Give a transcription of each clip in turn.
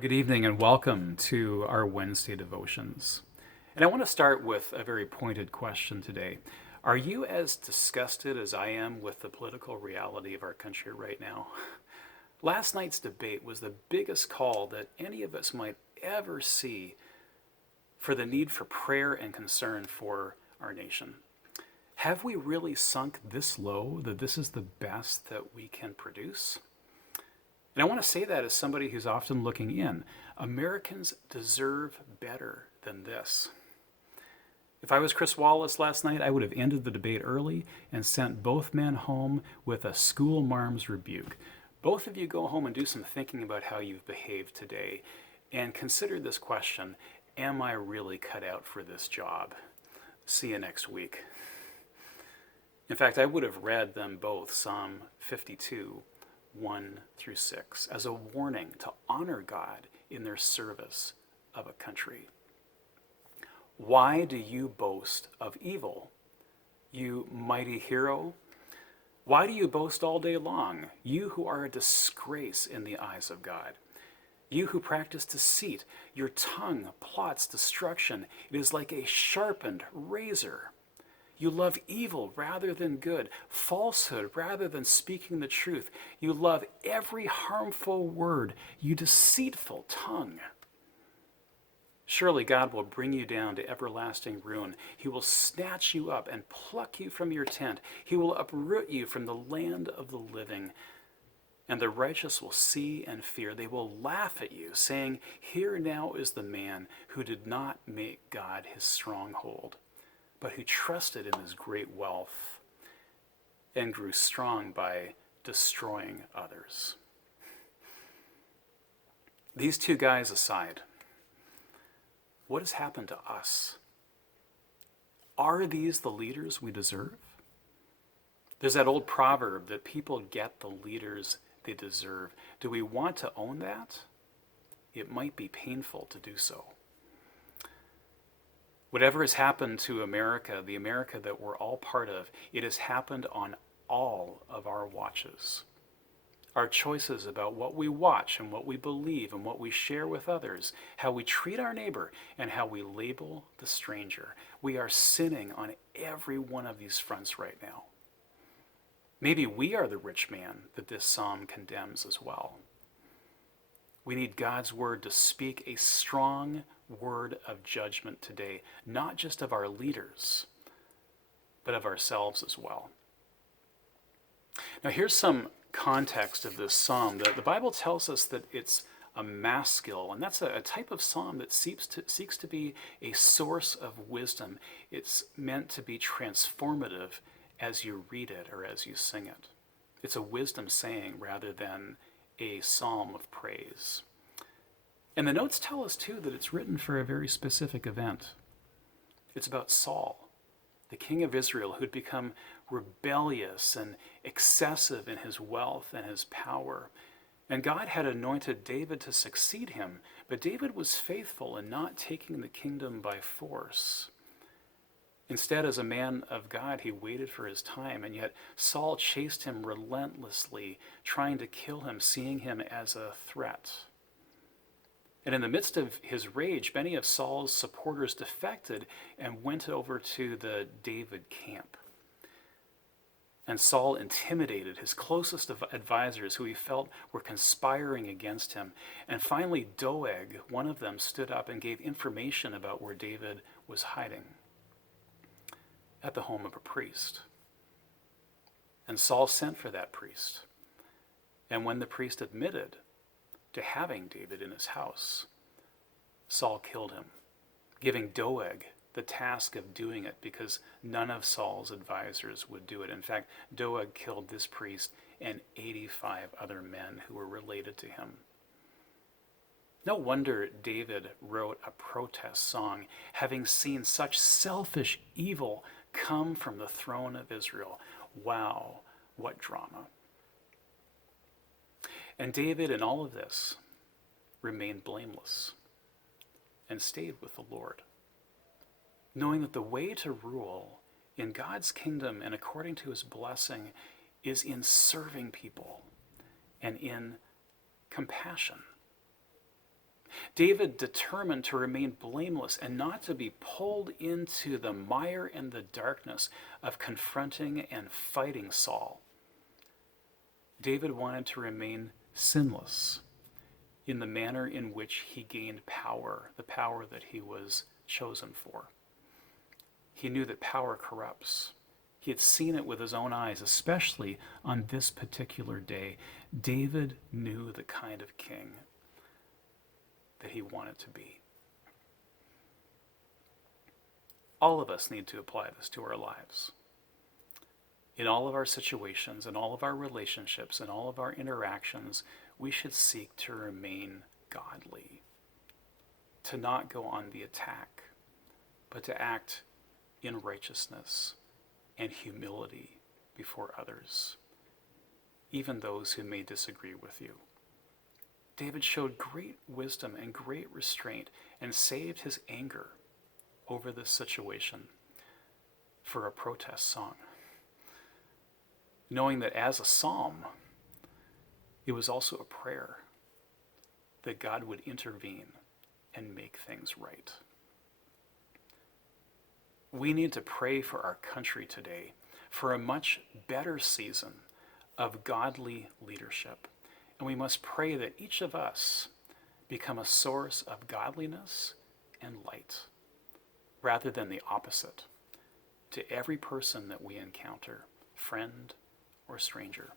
Good evening and welcome to our Wednesday devotions. And I want to start with a very pointed question today. Are you as disgusted as I am with the political reality of our country right now? Last night's debate was the biggest call that any of us might ever see for the need for prayer and concern for our nation. Have we really sunk this low that this is the best that we can produce? And I want to say that as somebody who's often looking in. Americans deserve better than this. If I was Chris Wallace last night, I would have ended the debate early and sent both men home with a school marm's rebuke. Both of you go home and do some thinking about how you've behaved today and consider this question: am I really cut out for this job? See you next week. In fact, I would have read them both Psalm 52, 1 through 6, as a warning to honor God in their service of a country. Why do you boast of evil, you mighty hero? Why do you boast all day long, you who are a disgrace in the eyes of God? You who practice deceit, your tongue plots destruction. It is like a sharpened razor. You love evil rather than good, falsehood rather than speaking the truth. You love every harmful word, you deceitful tongue. Surely God will bring you down to everlasting ruin. He will snatch you up and pluck you from your tent. He will uproot you from the land of the living. And the righteous will see and fear. They will laugh at you, saying, "Here now is the man who did not make God his stronghold, but who trusted in his great wealth and grew strong by destroying others." These two guys aside, what has happened to us? Are these the leaders we deserve? There's that old proverb that people get the leaders they deserve. Do we want to own that? It might be painful to do so. Whatever has happened to America, the America that we're all part of, it has happened on all of our watches. Our choices about what we watch and what we believe and what we share with others, how we treat our neighbor, and how we label the stranger. We are sinning on every one of these fronts right now. Maybe we are the rich man that this psalm condemns as well. We need God's word to speak a strong word of judgment today, not just of our leaders, but of ourselves as well. Now, here's some context of this psalm. The Bible tells us that it's a maskil, and that's a type of psalm that seeks to be a source of wisdom. It's meant to be transformative as you read it or as you sing it. It's a wisdom saying rather than a psalm of praise. And the notes tell us, too, that it's written for a very specific event. It's about Saul, the king of Israel, who'd become rebellious and excessive in his wealth and his power. And God had anointed David to succeed him, but David was faithful in not taking the kingdom by force. Instead, as a man of God, he waited for his time, and yet Saul chased him relentlessly, trying to kill him, seeing him as a threat. And in the midst of his rage, many of Saul's supporters defected and went over to the David camp. And Saul intimidated his closest advisors, who he felt were conspiring against him. And finally, Doeg, one of them, stood up and gave information about where David was hiding, at the home of a priest. And Saul sent for that priest. And when the priest admitted to having David in his house, Saul killed him, giving Doeg the task of doing it because none of Saul's advisors would do it. In fact, Doeg killed this priest and 85 other men who were related to him. No wonder David wrote a protest song, having seen such selfish evil come from the throne of Israel. Wow, what drama. And David, in all of this, remained blameless and stayed with the Lord, knowing that the way to rule in God's kingdom and according to his blessing is in serving people and in compassion. David determined to remain blameless and not to be pulled into the mire and the darkness of confronting and fighting Saul. David wanted to remain sinless in the manner in which he gained power, the power that he was chosen for. He knew that power corrupts. He had seen it with his own eyes, especially on this particular day. David knew the kind of king that he wanted to be. All of us need to apply this to our lives. In all of our situations, in all of our relationships, in all of our interactions, we should seek to remain godly, to not go on the attack, but to act in righteousness and humility before others, even those who may disagree with you. David showed great wisdom and great restraint and saved his anger over this situation for a protest song, knowing that as a psalm, it was also a prayer that God would intervene and make things right. We need to pray for our country today for a much better season of godly leadership. And we must pray that each of us become a source of godliness and light, rather than the opposite, to every person that we encounter, friend or stranger.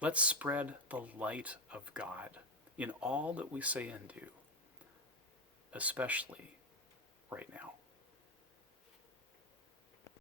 Let's spread the light of God in all that we say and do, especially right now.